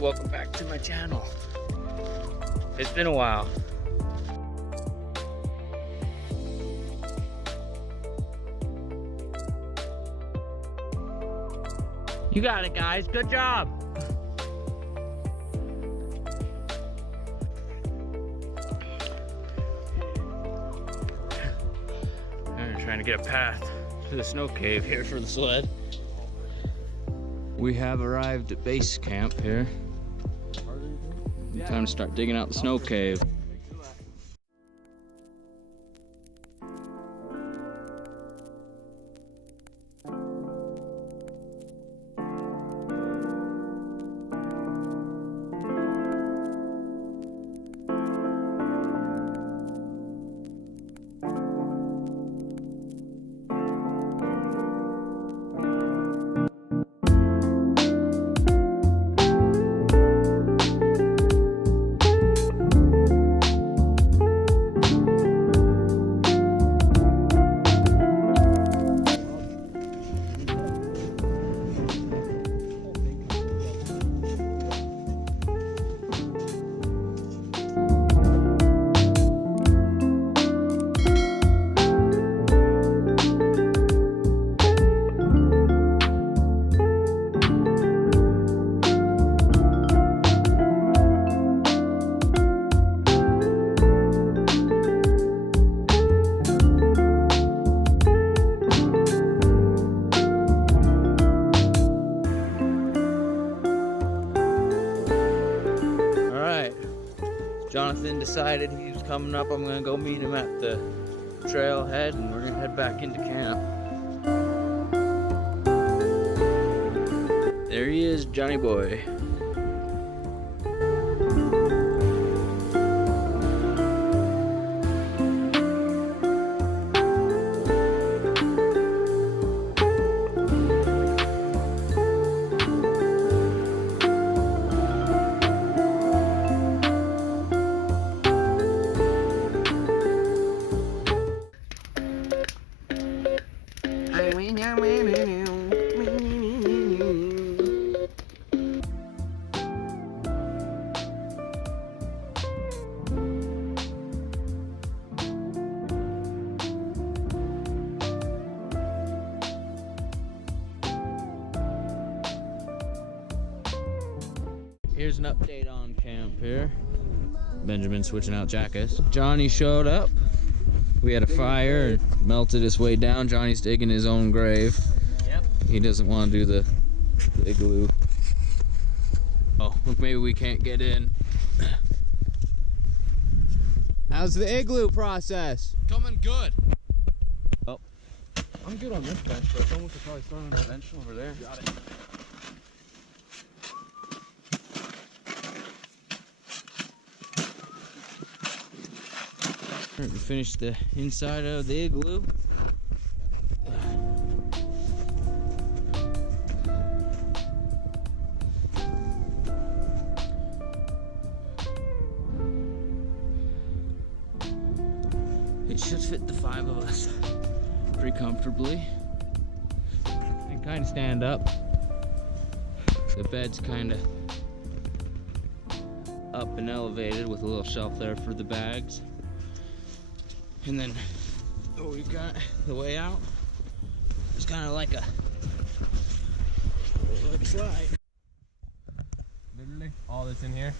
welcome back to my channel. It's been a while. You got it, guys. Good job. I'm trying to get a path to the snow cave here for the sled. We have arrived at base camp here. Time to start digging out the snow cave. Jonathan decided he was coming up. I'm gonna go meet him at the trailhead and we're gonna head back into camp. There he is, Johnny boy. Here's an update on camp here. Benjamin switching out jackets. Johnny showed up. We had a fire and melted his way down. Johnny's digging his own grave. Yep. He doesn't want to do the igloo. Oh, look, maybe we can't get in. How's the igloo process? Coming good. Oh. I'm good on this bench, but someone could probably start on the bench over there. Got it. We finished the inside of the igloo. It should fit the 5 of us pretty comfortably. And kind of stand up. The bed's kind of up and elevated with a little shelf there for the bags. And then we've got the way out. It's kind of like a slide. Literally all that's in here,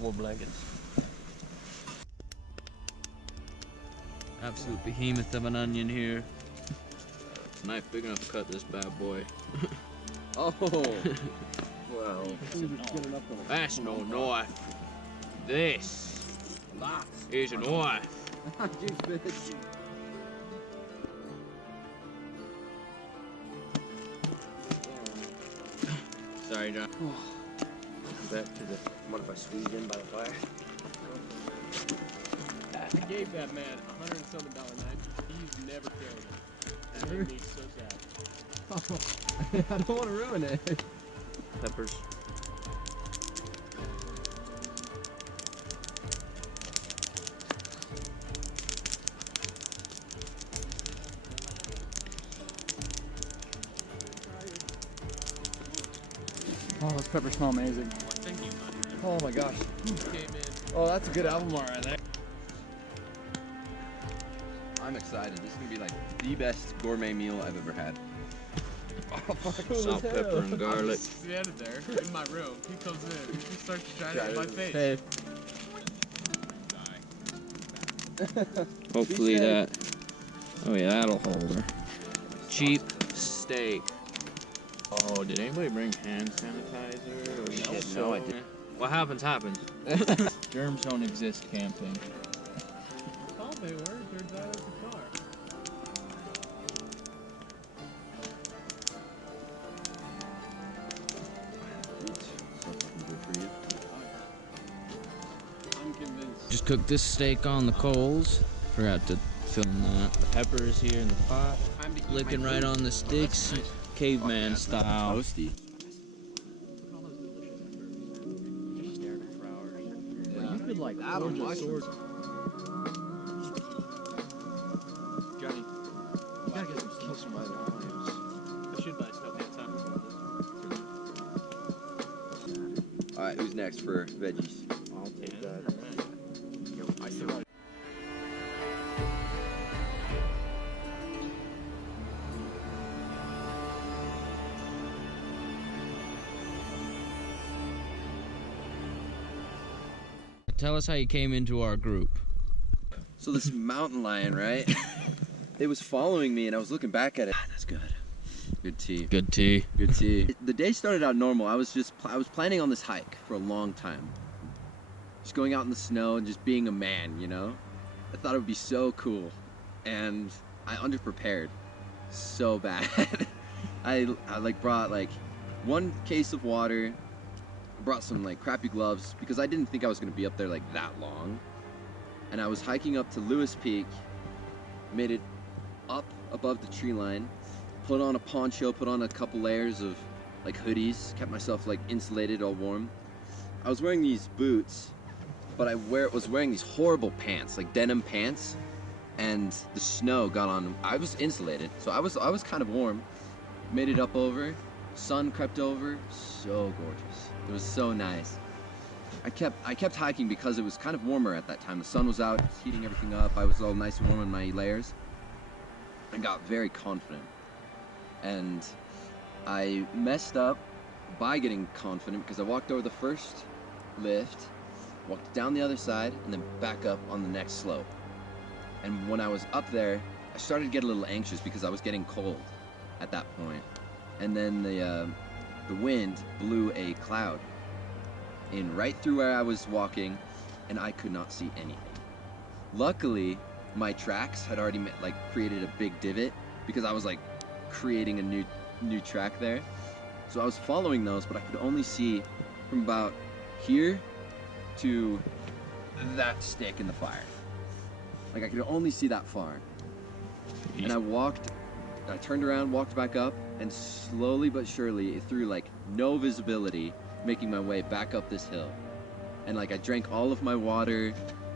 4 blankets. Absolute behemoth of an onion here. Knife big enough to cut this bad boy. Oh, well, that's no knife. This is a knife. Sorry, John. Back to the. What if I squeeze in by the fire? I gave that man $100 and something knife. He's never carried it. That made me so sad. I don't want to ruin it. Peppers. Oh, those peppers smell amazing. Thank you. Oh my gosh. Came in. Oh, that's a good album art right there. I'm excited. This is gonna be like the best gourmet meal I've ever had. Salt, pepper, and garlic. Standing there in my room. He comes in. He just starts shining in my face. Hey. Hopefully that. Oh yeah, that'll hold her. Cheap steak. Oh, did anybody bring hand sanitizer? Or Shit, no, I didn't. What happens, happens. Germs don't exist camping. Oh, they were. Turns out it's a car. I'm convinced. Just cooked this steak on the coals. Forgot to film that. The pepper is here in the pot. Time to eat Licking my right food. on the sticks, caveman style. Toasty. Look at all those delicious peppers. Just staring at for hours. Yeah. You could like That on forge a mushrooms. sword. Johnny, You gotta get some kiss from my limes. I should buy stuff outside before this. All right, who's next for veggies? I'll take that. I see. Tell us how you came into our group. So this mountain lion, right? It was following me, and I was looking back at it. That's good. Good tea. Good tea. Good tea. The day started out normal. I was planning on this hike for a long time. Just going out in the snow and just being a man, you know? I thought it would be so cool. And I underprepared so bad. I like brought like 1 case of water, brought some like crappy gloves because I didn't think I was gonna be up there like that long. And I was hiking up to Lewis Peak, made it up above the tree line, put on a poncho, put on a couple layers of like hoodies, kept myself like insulated, all warm. I was wearing these boots, but I was wearing these horrible pants, like denim pants, and the snow got on them. I was insulated, so I was kind of warm. Made it up over, sun crept over, so gorgeous. It was so nice. I kept hiking because it was kind of warmer at that time. The sun was out, it was heating everything up. I was all nice and warm in my layers. I got very confident. And I messed up by getting confident because I walked over the first lift, walked down the other side, and then back up on the next slope. And when I was up there, I started to get a little anxious because I was getting cold at that point. And then the wind blew a cloud in right through where I was walking, and I could not see anything. Luckily, my tracks had already created a big divot because I was like creating a new track there. So I was following those, but I could only see from about here to that stick in the fire. Like I could only see that far. And I turned around, walked back up, and slowly but surely, through like no visibility, making my way back up this hill. And like I drank all of my water,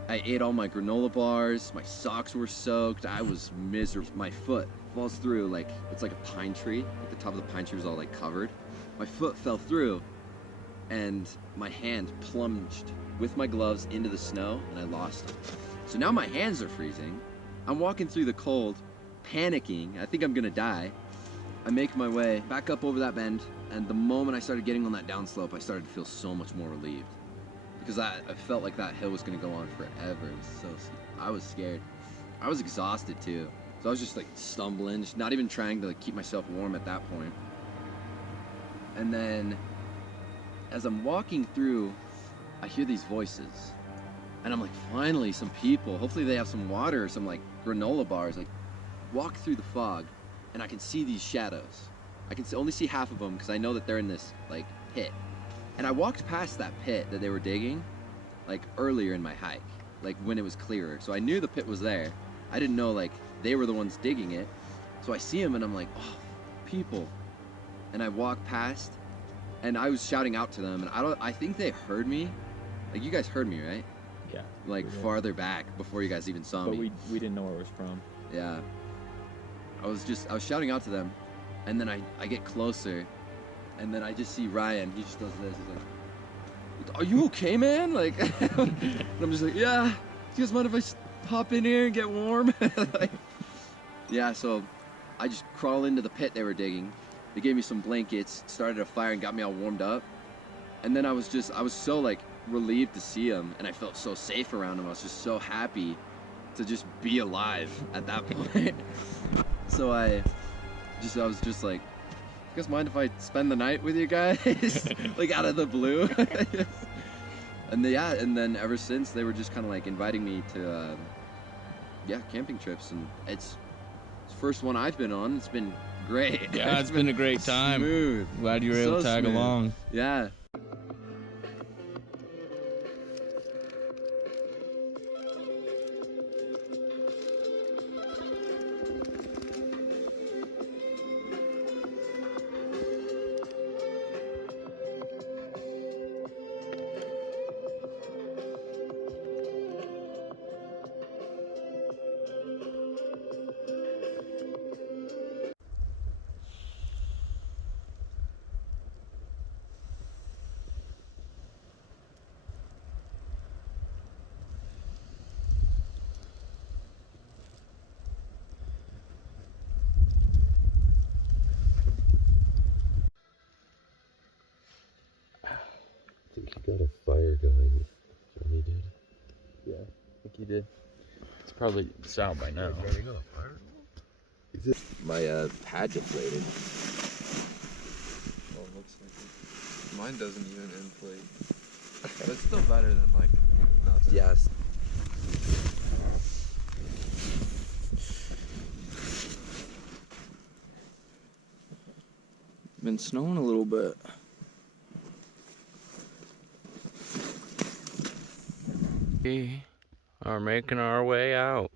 I ate all my granola bars, my socks were soaked, I was miserable. My foot falls through, like it's like a pine tree, like the top of the pine tree was all like covered. My foot fell through and my hand plunged with my gloves into the snow and I lost it. So now my hands are freezing. I'm walking through the cold, panicking, I think I'm gonna die. I make my way back up over that bend, and the moment I started getting on that downslope, I started to feel so much more relieved. Because I felt like that hill was gonna go on forever. It was I was scared. I was exhausted too. So I was just like stumbling, just not even trying to like keep myself warm at that point. And then, as I'm walking through, I hear these voices. And I'm like, finally, some people. Hopefully they have some water or some like granola bars. Like, walk through the fog, and I can see these shadows. I can only see half of them because I know that they're in this like pit. And I walked past that pit that they were digging, like earlier in my hike, like when it was clearer. So I knew the pit was there. I didn't know like they were the ones digging it. So I see them and I'm like, oh, people. And I walk past, and I was shouting out to them, and I think they heard me. Like you guys heard me, right? Yeah. Like farther back before you guys even saw me. But we didn't know where it was from. Yeah. I was shouting out to them, and then I get closer, and then I just see Ryan. He just does this. He's like, are you okay, man? Like, and I'm just like, yeah. Do you guys mind if I hop in here and get warm? Like, yeah, so I just crawl into the pit they were digging. They gave me some blankets, started a fire, and got me all warmed up. And then I was so like relieved to see them, and I felt so safe around them. I was just so happy to just be alive at that point. So I was just like, you guys mind if I spend the night with you guys? Like out of the blue. And then ever since they were just kind of like inviting me to camping trips, and it's the first one I've been on. It's been great. Yeah, it's been a great time. Smooth. Glad you were able to tag smooth. along. Yeah. I think he got a fire going. Johnny did. Yeah, I think he did. It's probably out by now. Johnny got a fire? Is it My pad deflated. Oh, it looks like it. Mine doesn't even inflate. But it's still better than like nothing. Yes. Been snowing a little bit. We are making our way out.